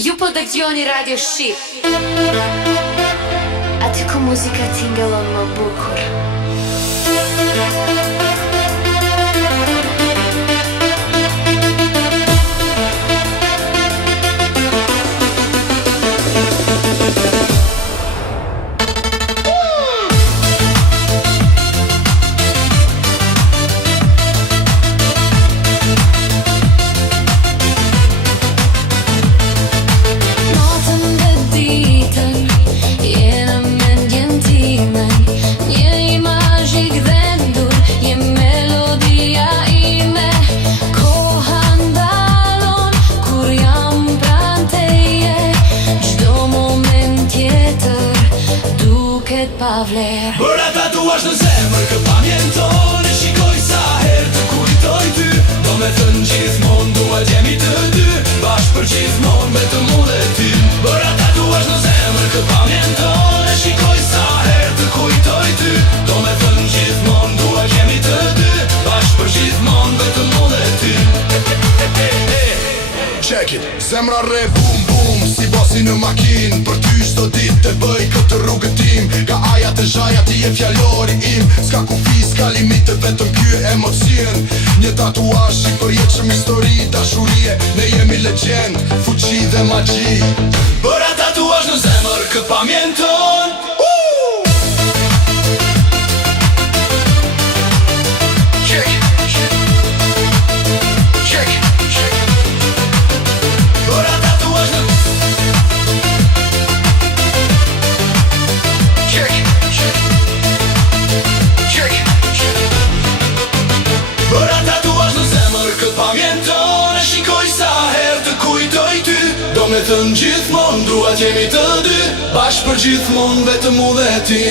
Ju po dëgjoni Radio Shqip. Aty ku muzika tingëllon më bukur. Bëra tatuazh në zemër, kë pamjenton e shikoj sa herë të kujtoj ty. Do me thënë gjithmonë dua t'jemi të dy, bashkë për gjithmonë vetëm unë dhe ty. Bëra tatuazh në zemër, kë pamjenton e shikoj sa herë të kujtoj ty. Do me thënë gjithmonë dua t'jemi të dy, bashkë për gjithmonë vetëm unë dhe ty. Check it, zemra re bum bum, si bosi në makin. Për ty shto dit të bëj këtë rrugë tim. Ka ajat e zhajat ti e fjallori im. Ska kufi, ska limite, vetëm kjo emocion. Një tatuazh i përjetshëm histori, dashurie. Ne jemi legend, fuqi dhe magji. Bëra tatuazh në zemër, kë pamjenton. Do me thënë gjithmonë dua t'jemi të dy, bashkë për gjithmonë vetëm unë dhe ti.